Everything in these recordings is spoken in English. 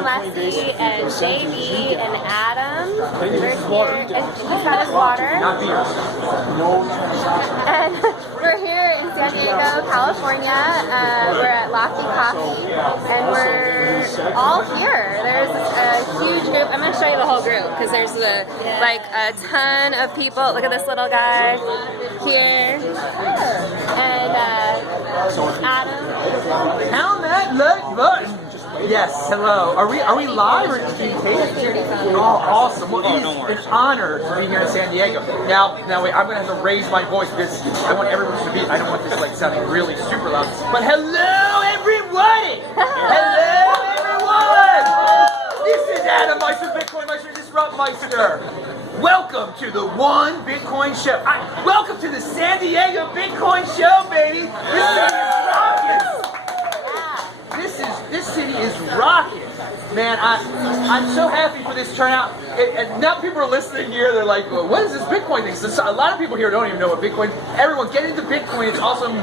and Lessie and JB and Adam. We're here, and he's got his water. Not beer. And we're here in San Diego, California. We're at Lofty Coffee, and we're all here. There's a huge group. I'm going to show you the whole group because there's like a ton of people. Look at this little guy here. And Adam. Pound that like button. Yes, hello. Are we live or did you tape it? Oh, awesome. Well, it's an honor to be here in San Diego. Now wait, I'm gonna have to raise my voice because I want everyone to be. I don't want this like sounding really super loud. But hello, everybody! Hello, everyone! This is Adam Meister, Bitcoin Meister, Disrupt Meister. Welcome to the One Bitcoin Show. Welcome to the San Diego Bitcoin Show, baby. This city is rocking. Man, I'm so happy for this turnout. And now people are listening here, they're like, well, what is this Bitcoin thing? So a lot of people here don't even know what Bitcoin. Everyone, get into Bitcoin. It's awesome.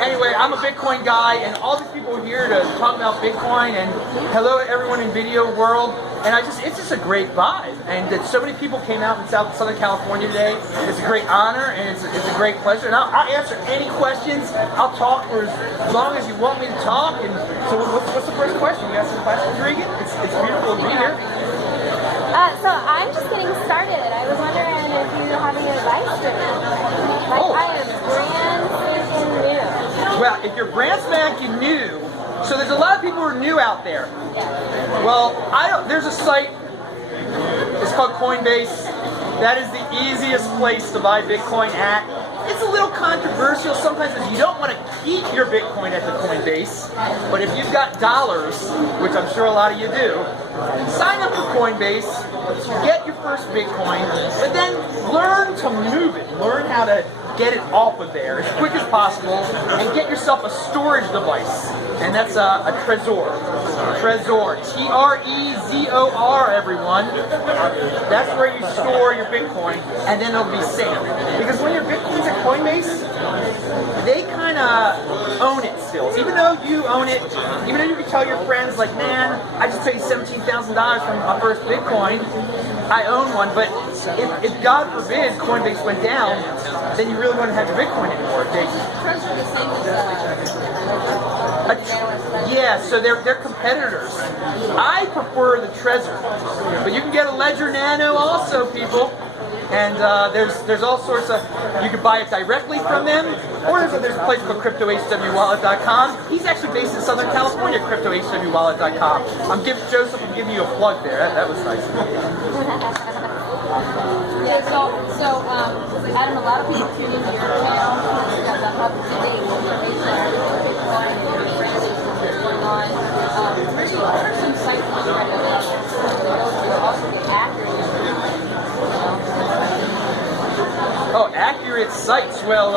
Anyway, I'm a Bitcoin guy, and all these people are here to talk about Bitcoin. And hello to everyone in video world. And it's just a great vibe. And that so many people came out in Southern California today. It's a great honor, and it's a great pleasure. And I'll answer any questions. I'll talk for as long as you want me to talk. And so what's the first question? You got some questions, Reegan? It's beautiful to be here. So I'm just getting started. I was wondering if you have any advice for me. I am brand spanking new. Well, if you're brand spanking new, so there's a lot of people who are new out there. Well, there's a site, it's called Coinbase. That is the easiest place to buy Bitcoin at. It's a little controversial sometimes because you don't want to keep your Bitcoin at the Coinbase. But if you've got dollars, which I'm sure a lot of you do, sign up for Coinbase, get your first Bitcoin, but then learn to move it. Learn how to get it off of there as quick as possible and get yourself a storage device. And that's a Trezor. Trezor. Trezor, everyone. That's where you store your Bitcoin, and then it'll be safe. Because when your Bitcoin's at Coinbase, they kind of own it still. Even though you own it, even though you can tell your friends, like, man, I just paid $17,000 for my first Bitcoin, I own one, but if God forbid Coinbase went down, then you really wouldn't have your Bitcoin anymore. Yeah, so they're competitors. I prefer the Trezor, but you can get a Ledger Nano also, people. And there's all sorts of, you can buy it directly from them, or there's a place called CryptoHWWallet.com. He's actually based in Southern California, CryptoHWWallet.com. I'm giving you a plug there. That was nice. Yeah, so Adam, a lot of people tune into your channel. You got the up-to-date information on Bitcoin and what's going on. What are some sites that you recommend to go to also get accurate information? Oh, accurate sites. Well,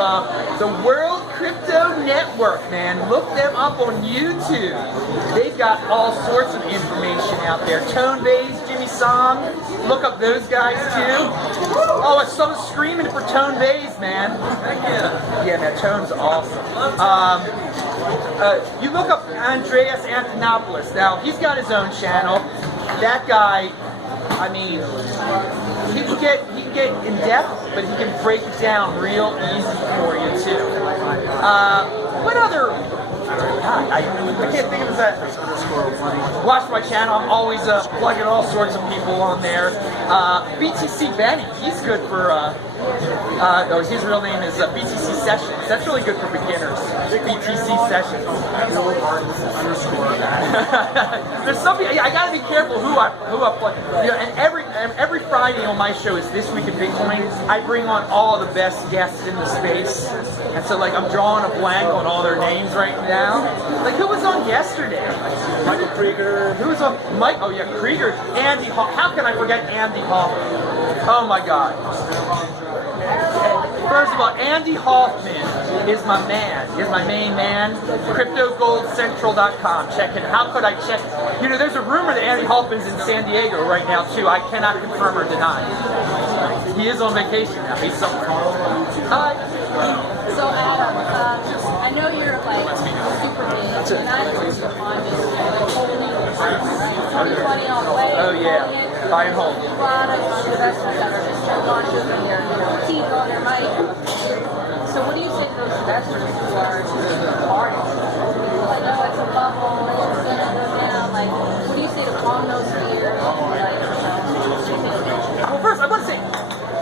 the World Crypto Network, man. Look them up on YouTube. They've got all sorts of information out there. Tonebase, Jimmy Song. Look up those guys, too. Oh, someone's screaming for Tonebase, man. Yeah, man, Tone's awesome. You look up Andreas Antonopoulos. Now, he's got his own channel. That guy, I mean, he can get in depth, but he can break it down real easy for you too. What other? I can't think of that. Watch my channel. I'm always plugging all sorts of people on there. BTC Benny, he's good for. His real name is BTC Sessions. That's really good for beginners. BTC Sessions. There's something I gotta be careful who I play. You know, and every Friday on my show is This Week in Bitcoin. I bring on all of the best guests in the space, and so like I'm drawing a blank on all their names right now. Like who was on yesterday? Michael Krieger. Who was on Mike? Oh yeah, Krieger. Andy. How can I forget Andy Hoffman? Oh my God. First of all, Andy Hoffman is my man. Is my main man. CryptoGoldCentral.com. Check it. How could I check? You know, there's a rumor that Andy Hoffman's in San Diego right now too. I cannot confirm or deny. He is on vacation now. He's somewhere. Hi. So Adam, I know you're like super big, and I'm super on this whole new money on the way. Oh yeah, buy and hold. A lot of investors that are just launches and their teeth on their mic. So what do you say to those investors who are hard? Like, oh, it's a bubble, it's gonna go down. Like, what do you say to calm those fears? Well, first, I want to say,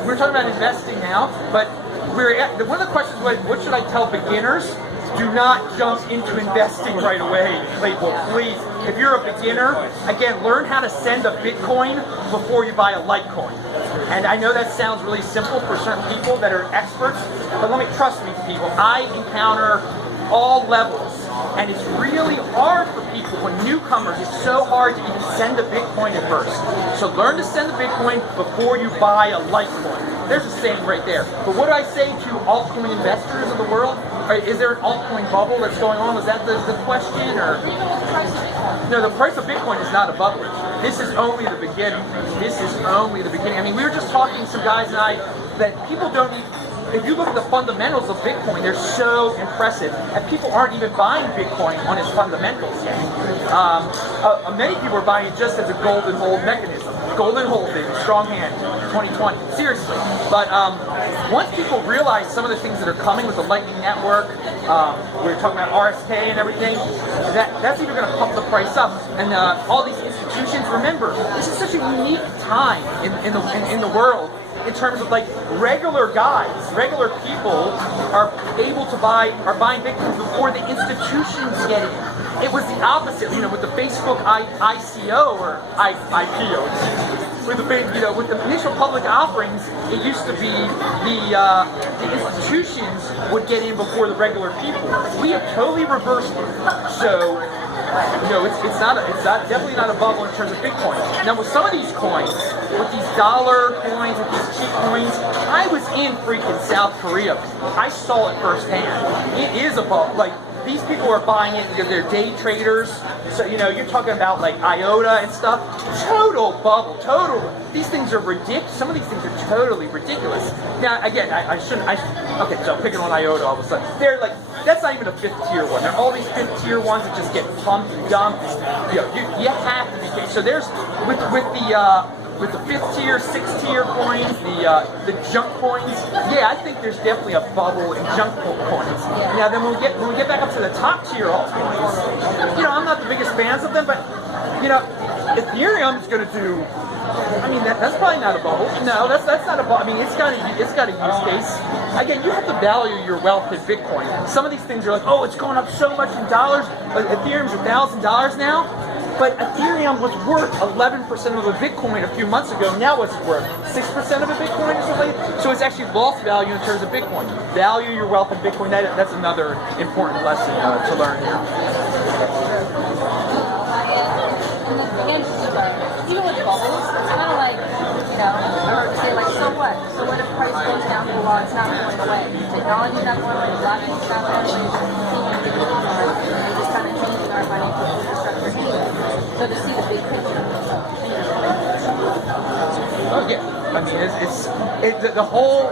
we're talking about investing now, but one of the questions was, what should I tell beginners? Do not jump into investing right away, people, please. If you're a beginner, again, learn how to send a Bitcoin before you buy a Litecoin. And I know that sounds really simple for certain people that are experts, but trust me, people, I encounter all levels. And it's really hard for people, when newcomers, it's so hard to even send a Bitcoin at first. So learn to send a Bitcoin before you buy a Litecoin. There's a saying right there. But what do I say to altcoin investors of the world? Is there an altcoin bubble that's going on? Was that the question? Or no, the price of Bitcoin is not a bubble. This is only the beginning. This is only the beginning. I mean, we were just talking, some guys and I, that people don't even, if you look at the fundamentals of Bitcoin, they're so impressive. And people aren't even buying Bitcoin on its fundamentals yet. Many people are buying it just as a golden hold mechanism. Golden hold, baby, strong hand, 2020, seriously. But once people realize some of the things that are coming with the Lightning Network, we were talking about RSK and everything, that's even going to pump the price up. And all these institutions, remember, this is such a unique time in the world. In terms of like regular guys, regular people are buying Bitcoin before the institutions get in. It was the opposite, with the Facebook ICO or IPO. With the initial public offerings, it used to be the institutions would get in before the regular people. We have totally reversed it. So. It's definitely not a bubble in terms of Bitcoin. Now with some of these coins, with these dollar coins, with these cheap coins, I was in freaking South Korea. I saw it firsthand. It is a bubble. Like, these people are buying it because they're day traders. So, you're talking about like IOTA and stuff. Total bubble, total. These things are ridiculous. Some of these things are totally ridiculous. Now, again, okay, so picking on IOTA all of a sudden. They're like, that's not even a 5th tier one. There are all these 5th tier ones that just get pumped and dumped. You have to be. So there's, with the 5th tier, 6th tier coins, the junk coins, I think there's definitely a bubble in junk coins. Now then when we get back up to the top tier altcoins, I'm not the biggest fans of them, but Ethereum is going to do. I mean, that's probably not a bubble. No, that's not a bubble. I mean, it's got a use case. Again, you have to value your wealth in Bitcoin. Some of these things are like, oh, it's going up so much in dollars. Ethereum's $1,000 now. But Ethereum was worth 11% of a Bitcoin a few months ago. Now what's it worth? 6% of a Bitcoin or something? So it's actually lost value in terms of Bitcoin. Value your wealth in Bitcoin. That's another important lesson to learn here. Even with bubbles, it's kind of like, I heard say like, so what? So what if price goes down for a while? It's not going away. Technology's not going away. Blockchain's not going away. We're just kind of changing our financial infrastructure anyway. So to see the big picture. Oh yeah, I mean the whole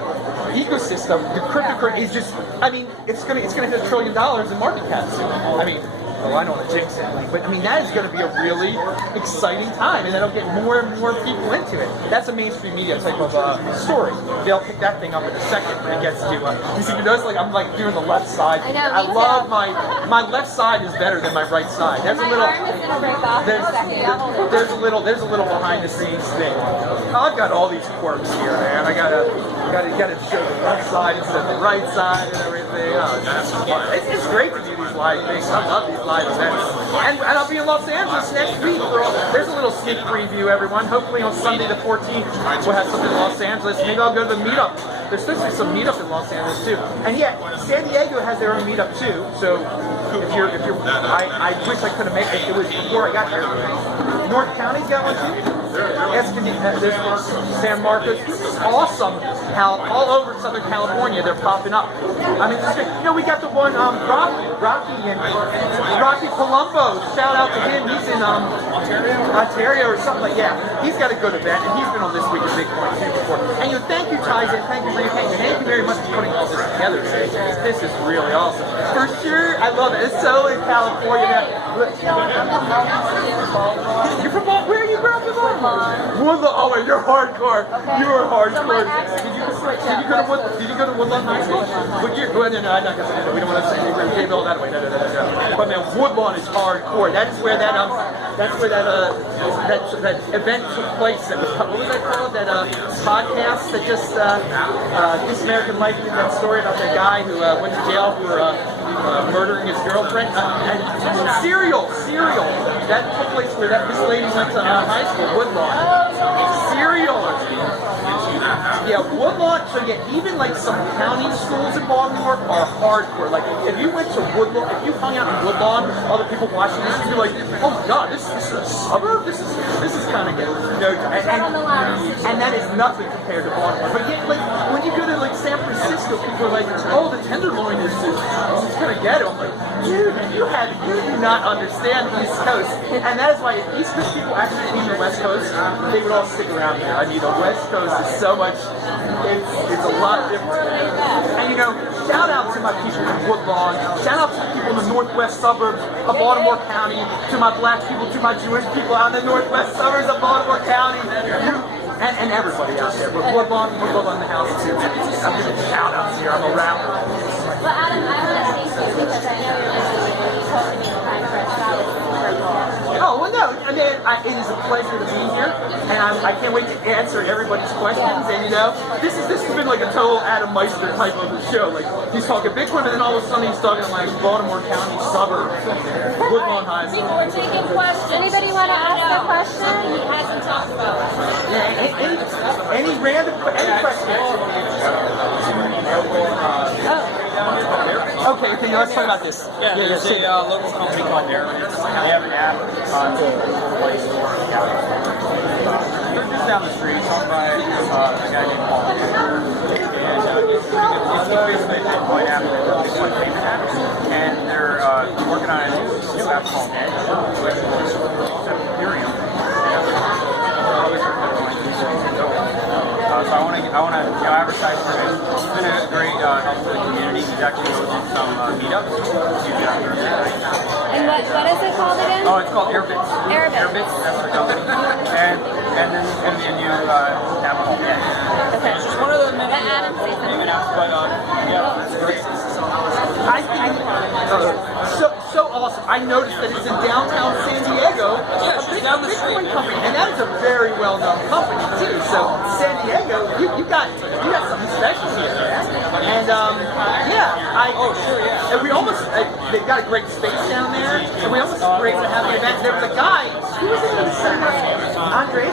ecosystem, the cryptocurrency is just. I mean, it's gonna hit $1 trillion in market cap soon. I mean. Oh, I don't want to jinx it, but I mean that is going to be a really exciting time, and that'll get more and more people into it. That's a mainstream media type of story. They'll pick that thing up in a second when it gets to. You see, notice like I'm like doing the left side. I know. I love my left side is better than my right side. There's a little. There's a little behind the scenes thing. I've got all these quirks here, man. I gotta show the left side instead of the right side and everything. Oh, that's fun. It's great to do these live things. I love these live events. And I'll be in Los Angeles next week. There's a little sneak preview, everyone. Hopefully on Sunday the 14th, we'll have something in Los Angeles. Maybe I'll go to the Meetup. There's supposed to be some Meetup in Los Angeles too. And San Diego has their own Meetup too. So if you're, I wish I could have made it. It was before I got here. North County's got one too. There's San Marcos. This is awesome how all over Southern California they're popping up. I mean, we got the one Rocky Colombo. Shout out to him. He's in Ontario or something like he's got a good event, and he's been on This Week in Bitcoin too before. And thank you, Tyson. Thank you for your patience. Thank you very much for putting all this together today. This is really awesome. For sure, I love it. It's so in California. You're from Baltimore? Woodlawn. Woodlawn. Oh wait, you're hardcore. Okay. You are hardcore. So my accent Did you switch did up. you go to Did you go to Woodlawn High School? What year? Well, no, I'm not gonna say that. We don't want to say we're gonna give all that away. No. But man, Woodlawn is hardcore. That's where that event took place. That was, what was that called? That podcast that just This American Life did that story about that guy who went to jail for murdering his girlfriend. And Serial. That took place where this lady went to high school, Woodlawn. Serial. Yeah, Woodlawn. So yeah, even like some county schools in Baltimore are hardcore. Like if you went to Woodlawn, if you hung out in Woodlawn, other people watching this, you'd be like, oh my god, this is a suburb. This is kind of good. You know, and that is nothing compared to Baltimore. But yet, like when you go to like San Francisco, people are like, oh, the Tenderloin is kind of ghetto. I'm like, dude, you do not understand the East Coast, and that is why if East Coast people actually came to the West Coast, they would all stick around here. I mean, the West Coast is so much. It's a lot different. And you know, shout out to my people in Woodlawn. Shout out to the people in the northwest suburbs of Baltimore County. To my black people, to my Jewish people out in the northwest suburbs of Baltimore County. And everybody out there. But Woodlawn in the house too. I'm giving shout outs here. I'm a rapper. Well, Adam, I want to thank you because I know you're busy and you totally made time for us. That was super cool. Oh, well, no. I mean, it is a pleasure to be here, and I can't wait to answer everybody's questions. And you know, this has been like a total Adam Meister type of a show. Like he's talking Bitcoin, but then all of a sudden he's talking like Baltimore County suburbs, Woodlawn High School. People are taking questions. Anybody want to ask a question? He hasn't talked about. Yeah, any question. Okay, let's talk about this. Yeah, there's a local company called Reegan. They have an app on the Play Store. They're just down the street, it's owned by a guy named Paul. And it's basically a Bitcoin app, a Bitcoin payment app. And they're working on a new app called Edge, which is Ethereum. So I want to advertise for him. He's been a great help to the community. He's actually hosted some meetups. And what is it called again? Oh, it's called Airbits. Airbits. That's their company. And then there's going to be a new app called Edge. Okay. It's just one of the many Adam say something. apps, but yeah, it's great. I think so awesome. I noticed that it's in downtown San Diego, a Bitcoin company, and that is a very well-known company too. So San Diego, you got something special here, man. And and we almost they've got a great space down there, and we almost were able to have the event. There was a guy who was in the Andres.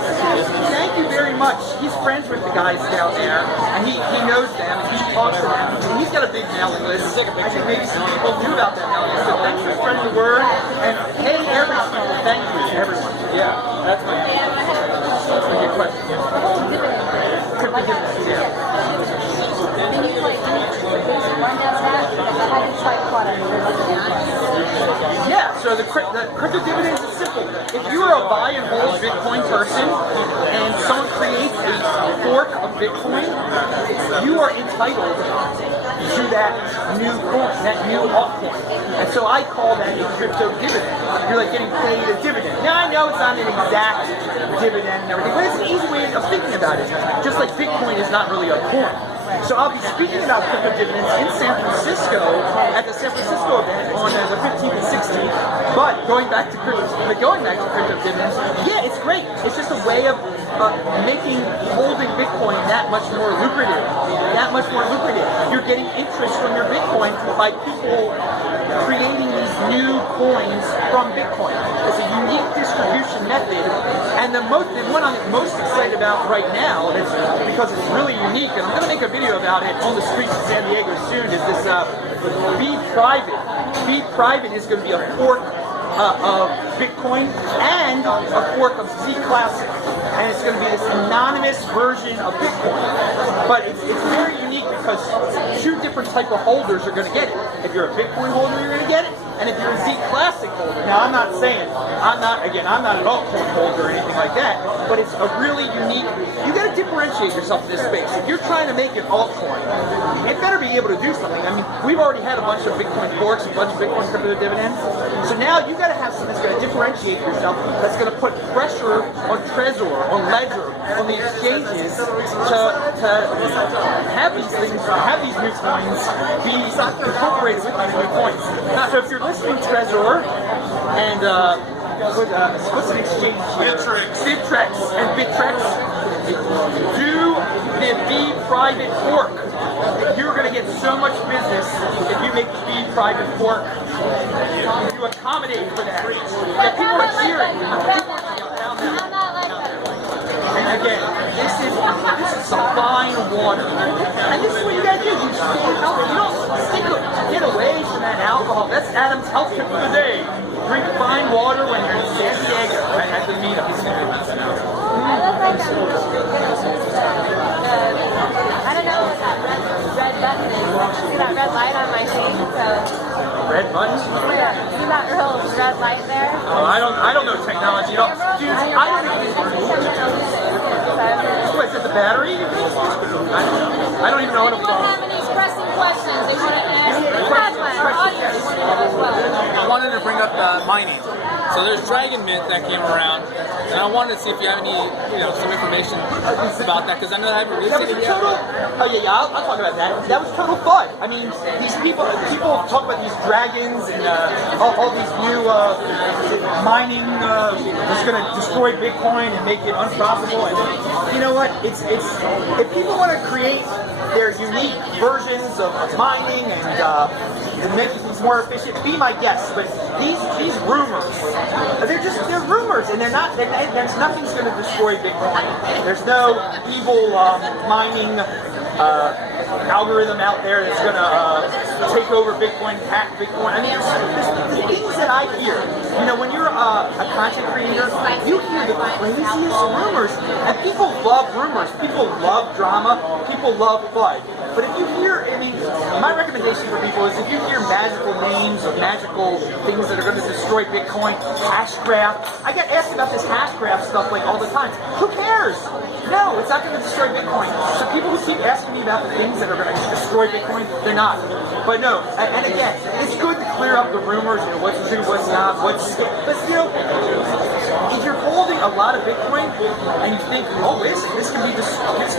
Thank you very much. He's friends with the guys down there, and he knows them, and he talks to them. And he's got a big mailing list. I think maybe some people knew about that mailing list. So thanks for spreading the word. And hey, everyone, thank you to everyone. Yeah, that's my Good question. Can you like run down that? I didn't quite caught it. Yeah, so the crypto dividends is simple. If you are a buy and hold Bitcoin person and someone creates a fork of Bitcoin, you are entitled to that new coin, that new altcoin. And so I call that a crypto dividend. You're like getting paid a dividend. Now I know it's not an exact dividend and everything, but it's an easy way of thinking about it. Just like Bitcoin is not really a coin. So I'll be speaking about crypto dividends in San Francisco at the San Francisco event on the 15th and 16th. But going back to crypto dividends, yeah, it's great. It's just a way of making holding Bitcoin that much more lucrative. You're getting interest from your Bitcoin by people creating these new coins from Bitcoin. It's a unique distribution method, and the one I'm most excited about right now, because it's really unique, and I'm going to make a video about it on the streets of San Diego soon, is this Be Private. Be Private is going to be a fork of Bitcoin and a fork of Z Classic, and it's going to be this anonymous version of Bitcoin. But it's very unique because two different type of holders are going to get it. If you're a Bitcoin holder, you're going to get it, and if you're a Z Classic holder, now I'm not an altcoin holder or anything like that, but it's a really unique. You got to differentiate yourself in this space. If you're trying to make an altcoin, it better be able to do something. I mean, we've already had a bunch of Bitcoin forks, a bunch of Bitcoin crypto dividends, so now you got to have something that's going to differentiate yourself. That's going to put pressure on Trezor, on Ledger, on the exchanges to have these things, have these new coins be incorporated with these new coins. Now, so if you're listening to Trezor and what's an exchange here? Bittrex and Bittrex, do the B private fork. You're going to get so much business if you make the B private fork. If you accommodate for that. Yeah, people are cheering. And again, this is some fine water. And this is what you gotta do. You stay healthy. You don't get away from that alcohol. That's Adam's health tip of the day. Drink fine water when you're in San Diego at the meetup. I don't know what that red button is. I can see that red light on my screen, so. Red button? Yeah, see that real red light there? Oh, I don't know technology at all. Dude, I don't even what is it, the battery? I don't even know what it's Anyone called. have any pressing questions they want to ask? Our audience want to know as well. I wanted to bring up mining. So there's Dragon Mint that came around, and I wanted to see if you have any, some information about that, because I know I haven't That was released a it yet. total. Oh yeah, I'll talk about that. That was total fun. I mean, these people talk about these dragons and all these new mining that's going to destroy Bitcoin and make it unprofitable. And you know what? It's if people want to create their unique versions of mining and make things more efficient, be my guest. But these rumors, they're rumors, and there's nothing's going to destroy Bitcoin. There's no evil mining algorithm out there that's going to take over Bitcoin, hack Bitcoin. I mean, there's things that I hear. When you're a content creator, you hear the craziest rumors, and people love rumors. People love drama. People love FUD. But if you hear, my recommendation for people is if you hear magical names of magical things that are going to destroy Bitcoin, hash graph. I get asked about this hash graph stuff like all the time. Who cares? No, it's not going to destroy Bitcoin. So people who keep asking me about the things that are going to destroy Bitcoin, they're not. But no, and again, it's good to clear up the rumors, what's true, what's not, but if you're holding a lot of Bitcoin and you think, oh, this can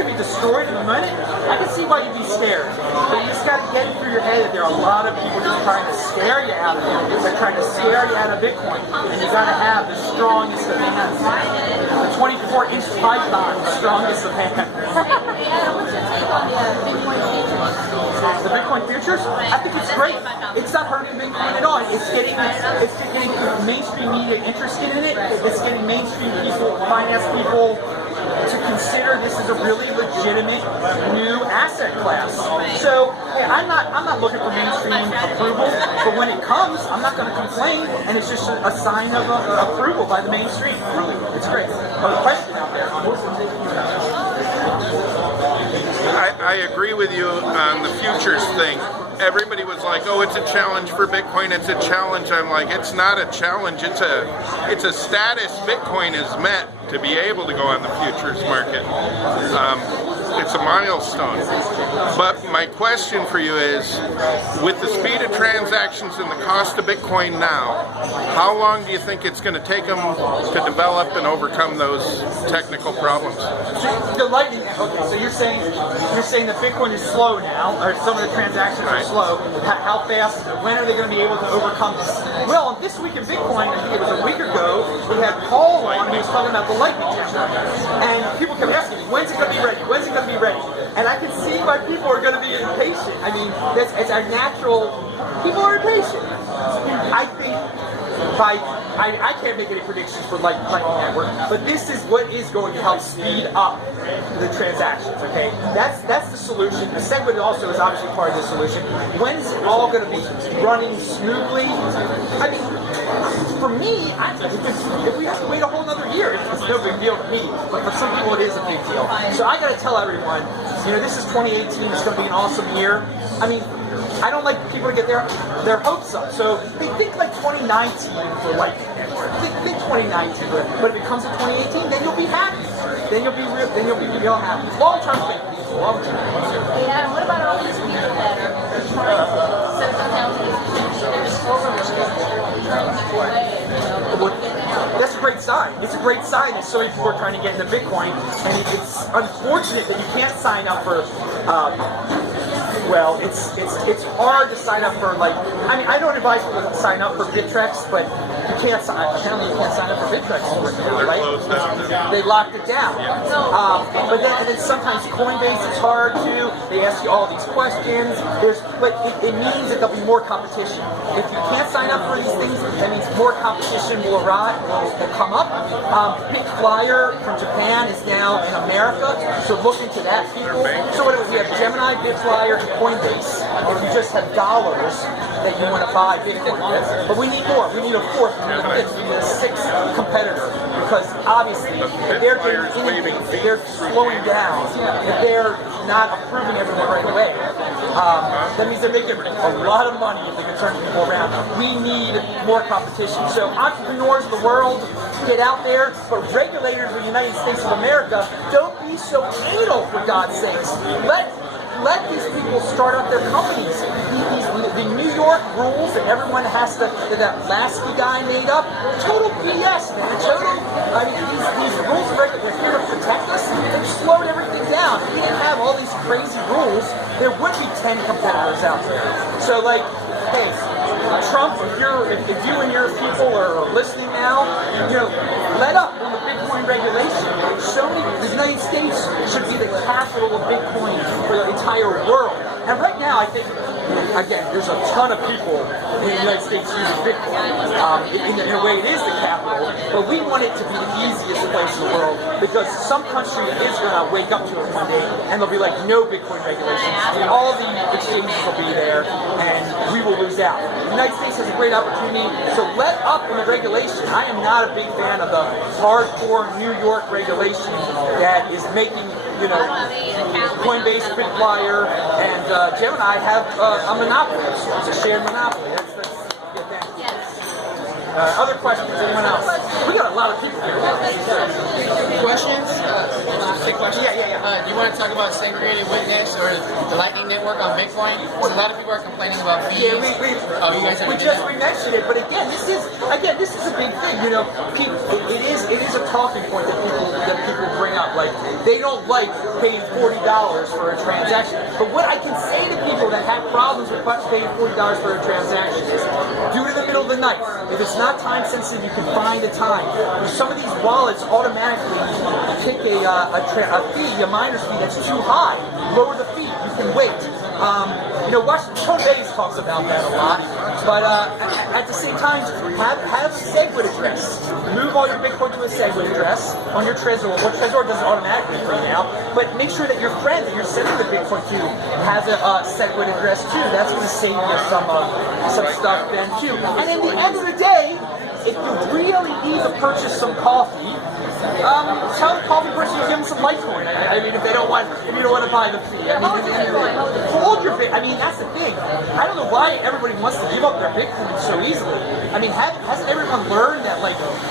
be destroyed in a minute, I can see why you'd be scared. But you just got to get it through your head that there are a lot of people just trying to scare you out of it. They're trying to scare you out of Bitcoin, and you got to have the strongest of hands. The 24-inch python, the strongest of hands. What's your take on the Bitcoin futures? The Bitcoin futures, I think it's great. It's not hurting Bitcoin at all. It's getting mainstream media interested in it. It's getting mainstream people, finance people, to consider this is a really legitimate new asset class. So, hey, I'm not looking for mainstream approval, but when it comes, I'm not going to complain, and it's just a sign of approval by the mainstream. Really, it's great. A question out there. I agree with you on the futures thing. Everybody was like, "Oh, it's a challenge for Bitcoin. It's a challenge." I'm like, "It's not a challenge. It's a status Bitcoin is met to be able to go on the futures market. It's a milestone." But my question for you is, with the speed of transactions and the cost of Bitcoin now, how long do you think it's going to take them to develop and overcome those technical problems? The lightning. Okay, so you're saying that Bitcoin is slow now, or some of the transactions are slow. How fast? When are they going to be able to overcome this? Well, this week in Bitcoin, I think it was a week ago, we had Paul on. He was talking about the lightning network, and people kept asking me, "When's it going to be ready? When's it going to be ready?" And I can see why people are going to be impatient. I mean, it's our natural. People are impatient. I think I can't make any predictions for Lightning Network, but this is what is going to help speed up the transactions. Okay, that's the solution. The segment also is obviously part of the solution. When is it all going to be running smoothly? I mean, for me, I think if we have to wait a whole another year, it's no big deal to me, but for some people it is a big deal. So I got to tell everyone, this is 2018. It's going to be an awesome year. I mean, I don't like people to get their hopes up. So they think like 2019 for like, think 2019, but if it comes to 2018, then you'll be happy. Then you'll be real happy. Long-term thinking, long-term. Hey, Adam, what about all these people that are trying to set up accounts and that's a great sign. It's a great sign that so many people are trying to get into Bitcoin, and it's unfortunate that you can't sign up for. Well, it's hard to sign up for I don't advise people to sign up for Bittrex, but you can't sign. Apparently, you can't sign up for Bittrex anymore, right? Closed down. They locked it down. But then sometimes Coinbase is hard too. They ask you all these questions. But it means that there'll be more competition. If you can't sign up for these things, that means more competition will come up. Bitflyer from Japan is now in America, so look into that, people. So what do we have? Gemini, Bitflyer, and Coinbase. If you just have dollars that you want to buy Bitcoin with, but we need more. We need a fourth. We need a fifth. We need a sixth competitor, because obviously if they're slowing down, if they're not approving everyone right away, that means they're making a lot of money if they can turn people around. We need more competition. So entrepreneurs of the world, get out there, but regulators of the United States of America, don't be so anal, for God's sakes. Let these people start up their companies. The New York rules that everyone has to, that Lessie guy made up, total BS, man. These rules are here to protect us. They've slowed everything down. If we didn't have all these crazy rules, there would be 10 competitors out there. So, hey, Trump, if you and your people are listening now, let up on the Bitcoin regulation. The United States should be the capital of Bitcoin for the entire world. And right now, I think, again, there's a ton of people in the United States using Bitcoin. In a way, it is the capital, but we want it to be the easiest place in the world, because some country is going to wake up to it one day, and they'll be like, no Bitcoin regulations. All the exchanges will be there, and we will lose out. The United States has a great opportunity, so let up in the regulation. I am not a big fan of the hardcore New York regulation that is making, Coinbase, Bitflyer, and Gemini have a monopoly. It's a shared monopoly. Other questions? Anyone else? We got a lot of people here. Questions? Yeah. Do you want to talk about segregated witness or the Lightning Network on Bitcoin? Because a lot of people are complaining about fees. Yeah, we mentioned it, but again, this is a big thing. It is a talking point that people bring up. Like, they don't like paying $40 for a transaction. But what I can say to people that have problems with paying $40 for a transaction is, do it in the middle of the night. If it's not time sensitive, you can find a time. Some of these wallets automatically take a fee, a miner's fee that's too high. Lower the fee. You can wait. Tony Bays talks about that a lot. But at the same time, have a SegWit address. Move all your Bitcoin to a SegWit address on your Trezor. Well, Trezor does it automatically right now. But make sure that your friend that you're sending the Bitcoin to has a SegWit address too. That's going to save you some stuff then too. And at the end of the day, if you really need to purchase some coffee, tell the coffee person to give them some Litecoin. I mean, if you don't want to buy the fee. Hold your Bitcoin. I mean, that's the thing. I don't know why everybody wants to give up their Bitcoin so easily. I mean, hasn't everyone learned that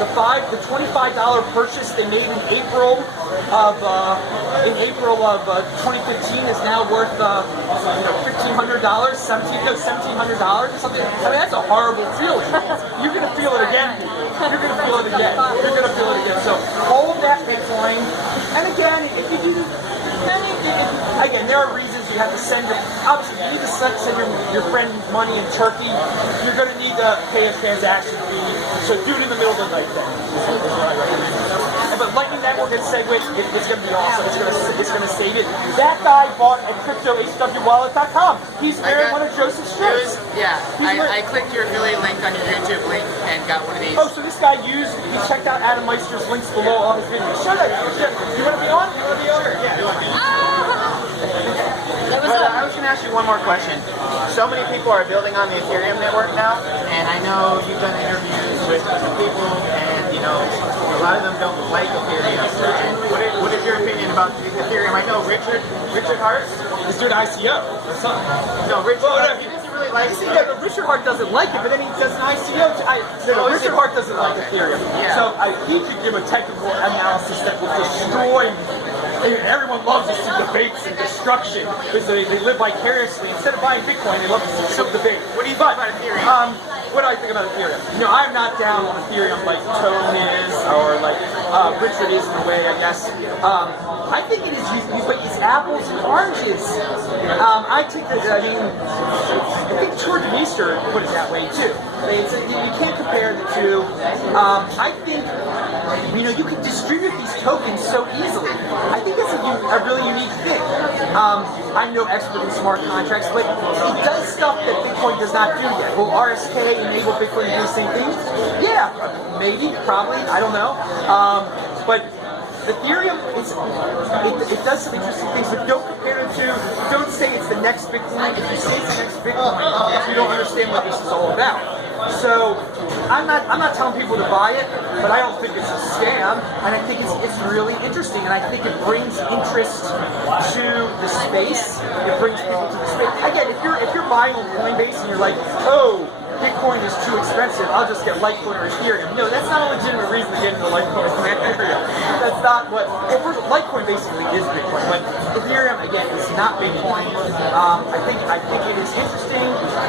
the $25 purchase they made in April of 2015 is now worth $1,500, $1,700 or something? I mean, that's a horrible feeling. You're gonna feel it again. You're gonna feel it again. So hold that Bitcoin. And again, if you do, again, there are reasons you have to send obviously you need to send your friend money in Turkey. You're gonna need to pay a transaction fee. So do it in the middle of the night then. But Lightning Network and SegWit, it's going to be awesome. It's going to save it. That guy bought at cryptohwwallet.com. He's wearing one of Joseph's shirts. I clicked your affiliate link on your YouTube link and got one of these. Oh, so this guy he checked out Adam Meister's links below all his videos. Shut up. You want to be on? I was going to ask you one more question. So many people are building on the Ethereum network now, and I know you've done interviews with people, and know, a lot of them don't like Ethereum. What is your opinion about Ethereum? I know Richard Hart. He's doing ICO or something. No, Richard Hart, he doesn't really like See, it. yeah, but Richard Hart doesn't like it, but then he does an ICO. Richard Hart doesn't like Ethereum. Yeah. So he could give a technical analysis that will destroy. Everyone loves to see debates and destruction because they live vicariously. Instead of buying Bitcoin, they love to see some debate. What do you think about Ethereum? What do I think about Ethereum? You know, I'm not down on Ethereum like Tone is or like Richard is in a way, I guess. I think it is but it's apples and oranges. I think George Meister put it that way too. You can't compare the two. I think, you know, you can distribute these tokens so easily. I think that's a really unique thing. I'm no expert in smart contracts, but it does stuff that Bitcoin does not do yet. Will RSK enable Bitcoin to do the same things? Yeah, maybe, probably, I don't know. But Ethereum, it does some interesting things, but don't compare it to, don't say it's the next Bitcoin. If you say it's the next Bitcoin, you don't understand what this is all about. So I'm not telling people to buy it, but I don't think it's a scam, and I think it's really interesting, and I think it brings interest to the space. It brings people to the space. Again, if you're buying on Coinbase and you're like, oh, Bitcoin is too expensive, I'll just get Litecoin or Ethereum. No, that's not a legitimate reason to get into Litecoin or Ethereum. That's not what. Litecoin basically is Bitcoin, but Ethereum again is not Bitcoin. I think it is interesting.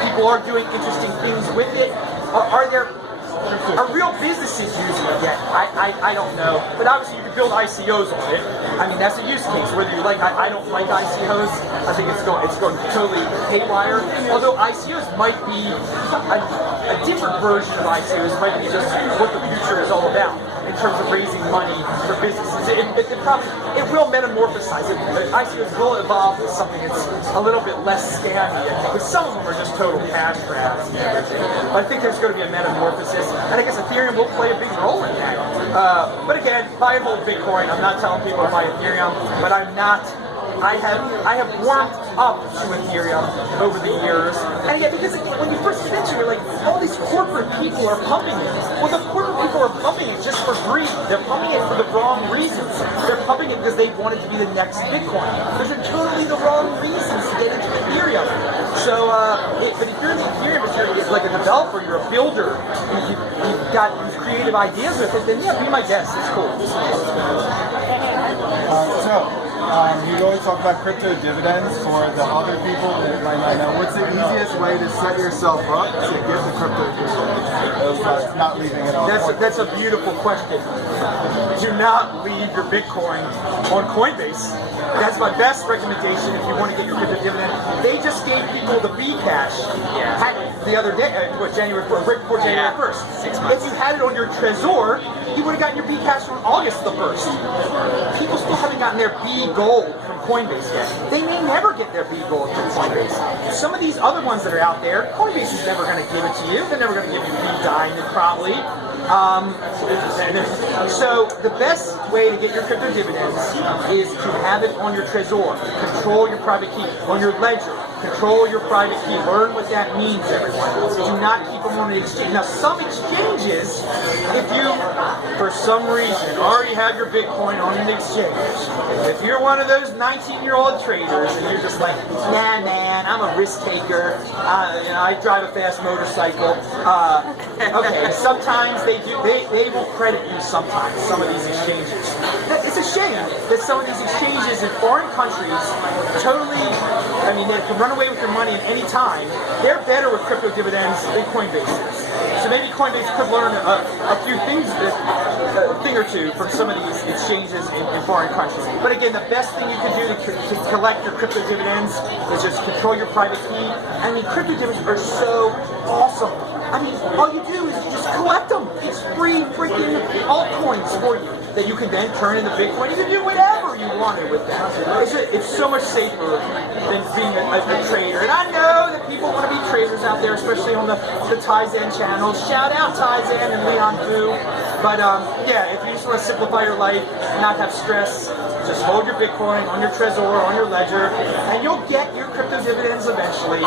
People are doing interesting things with it. Are real businesses using it yet? I don't know. But obviously you can build ICOs on it. I mean, that's a use case. Whether you like, I don't like ICOs. I think it's going totally haywire. Although ICOs might be a different version of ICOs. Might be just what the future is all about in terms of raising money for businesses. It will metamorphosize. ICOs will evolve to something that's a little bit less scammy, I think, because some of them are just total cash grabs and everything. But I think there's going to be a metamorphosis, and I guess Ethereum will play a big role in that. But again, buy and hold Bitcoin. I'm not telling people to buy Ethereum, but I have warmed up to Ethereum over the years. And again, because when you first get into it, you're like, all these corporate people are pumping it. Well, the corporate people are pumping it just for greed. They're pumping it for the wrong reasons. They're pumping it because they want it to be the next Bitcoin. Those are totally the wrong reasons to get into Ethereum. So, but if you're in Ethereum, if you're like a developer, you're a builder, and you've got these creative ideas with it, then yeah, be my guest. It's cool. You always talk about crypto dividends. For the other people that might not know, what's the easiest way to set yourself up to get the crypto dividends? Not leaving it on. That's a beautiful question. Do not leave your Bitcoin on Coinbase. That's my best recommendation if you want to get your crypto dividend. They just gave people the Bcash the other day, January 1st, right before January 1st. 6 months. If you had it on your Trezor, you would have gotten your Bcash on August the 1st. People still haven't gotten their B Gold from Coinbase yet. They may never get their B Gold from Coinbase. Some of these other ones that are out there, Coinbase is never going to give it to you. They're never going to give you B Diamond, probably. So the best way to get your crypto dividends is to have it on your Trezor. Control your private key. On your ledger. Control your private key. Learn what that means, everyone. Do not keep them on the exchange. Now, some exchanges, if you, for some reason, already have your Bitcoin on an exchange, if you're one of those 19-year-old traders and you're just like, nah, man, I'm a risk taker. I drive a fast motorcycle. Okay, sometimes they will credit you sometimes, some of these exchanges. It's a shame that some of these exchanges in foreign countries totally, they can run away with your money at any time. They're better with crypto dividends than Coinbase is. So maybe Coinbase could learn a few things, a thing or two from some of these exchanges in foreign countries. But again, the best thing you can do to collect your crypto dividends is just control your private key. Crypto dividends are so awesome. All you do is just collect them. It's free freaking altcoins for you that you can then turn into Bitcoin. You can do whatever you wanted with that. It's so much safer than being a trader. And I know that people want to be traders out there, especially on the Tizen channel. Shout out Tizen and Leon Fu. But if you just want to simplify your life and not have stress, just hold your Bitcoin on your Trezor, on your ledger, and you'll get your crypto dividends eventually.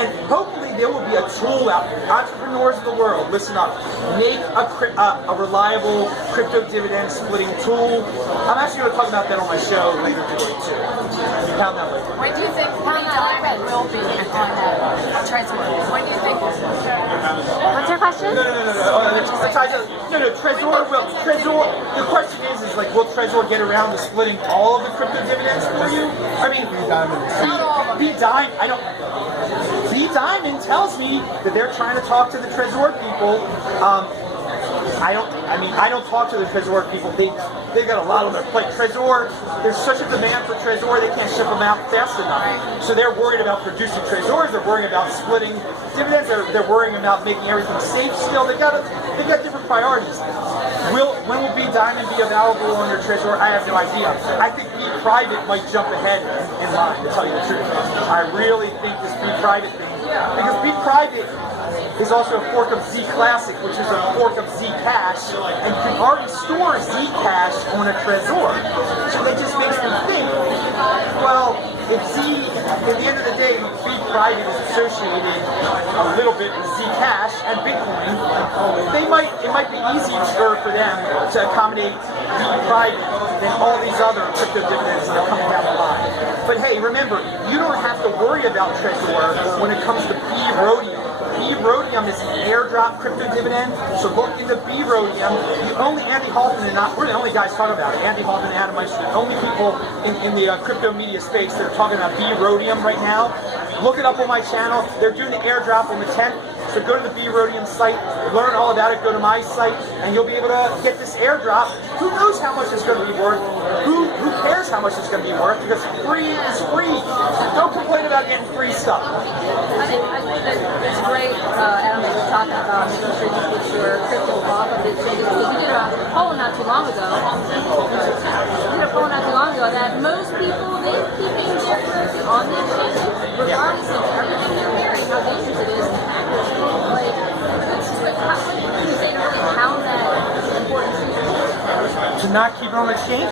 And hopefully there will be a tool out. Entrepreneurs of the world, listen up. Make a reliable crypto dividend splitting tool. I'm actually going to talk about that on my show later today too. Pound that later. When do you think Meetup will be on Trezor? When do you think? What's your question? No. Trezor will. Trezor. The question is like, will Trezor get around to splitting all of the crypto dividends for you? I mean, B-Diamond tells me that they're trying to talk to the Trezor people. I don't talk to the Trezor people. They got a lot on their plate. Trezor, there's such a demand for Trezor, they can't ship them out fast enough. So they're worried about producing Trezors. They're worrying about splitting dividends. They're worrying about making everything safe. Still, they got different priorities. When will B-Diamond be available on their Trezor? I have no idea. I think B-Private might jump ahead in line, to tell you the truth. I really think this B-Private thing, because B-Private is also a fork of Z Classic, which is a fork of Z Cash, and you can already store Z Cash on a Trezor. So that just makes me think, well, if Z, at the end of the day, B Private is associated a little bit with Z Cash and Bitcoin, it might be easier for them to accommodate B Private than all these other crypto dividends that are coming down the line. But hey, remember, you don't have to worry about Trezor when it comes to B-Rhodium. B-Rhodium is an airdrop crypto dividend, so look into B-Rhodium. Only Andy Halton and we're the only guys talking about it. Andy Halton and Adam Meister, the only people in the crypto media space that are talking about B-Rhodium right now. Look it up on my channel. They're doing the airdrop on the 10th. So go to the B-Rhodium site, learn all about it, go to my site, and you'll be able to get this airdrop. Who knows how much it's going to be worth? Who cares how much it's going to be worth? Because free is free. Don't complain about getting free stuff. I think that it's great, Adam, that you're talking about making sure you get your crypto off of the exchanges. Because we did a poll not too long ago. That most people, they keep their crypto on the exchanges, regardless of everything they're hearing, how dangerous it is. How is that important to you? To not keep it on the exchange?